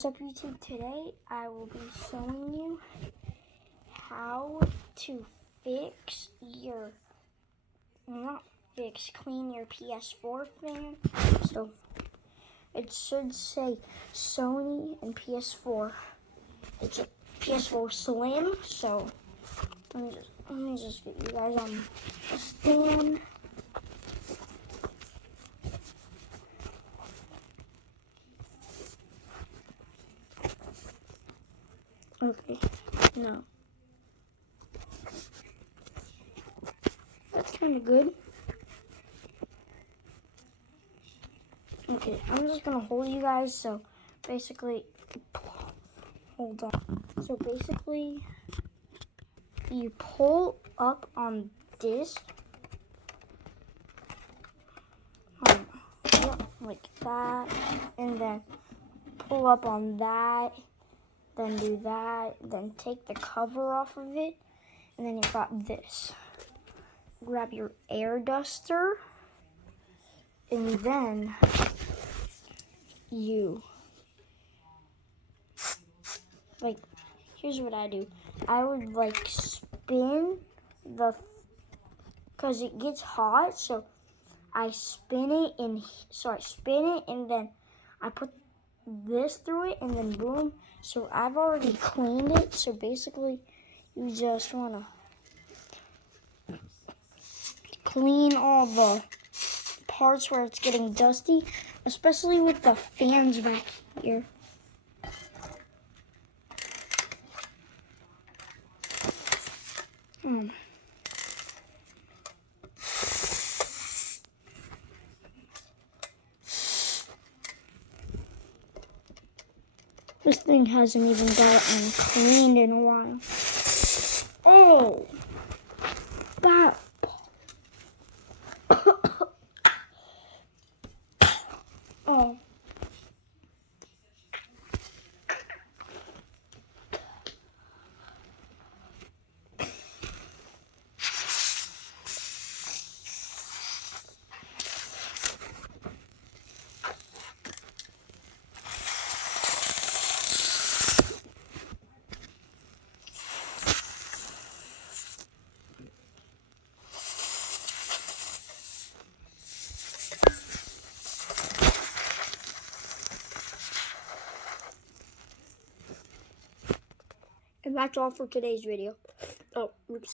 What's up YouTube? Today I will be showing you how to clean your PS4 fan. So it should say Sony and PS4. It's a PS4 Slim, so let me just get you guys on a stand. Okay, no. That's kind of good. Okay, I'm just gonna hold you guys, so basically, hold on. So basically, you pull up on this, like that, and then pull up on that, then do that, then take the cover off of it, and then you've got this. Grab your air duster, and then here's what I do. I would spin cause it gets hot, so I spin it and then I put this through it and then boom. So I've already cleaned it, so basically you just wanna clean all the parts where it's getting dusty, especially with the fans back here. This thing hasn't even gotten cleaned in a while. Oh, that. Oh. And that's all for today's video. Oh, oops.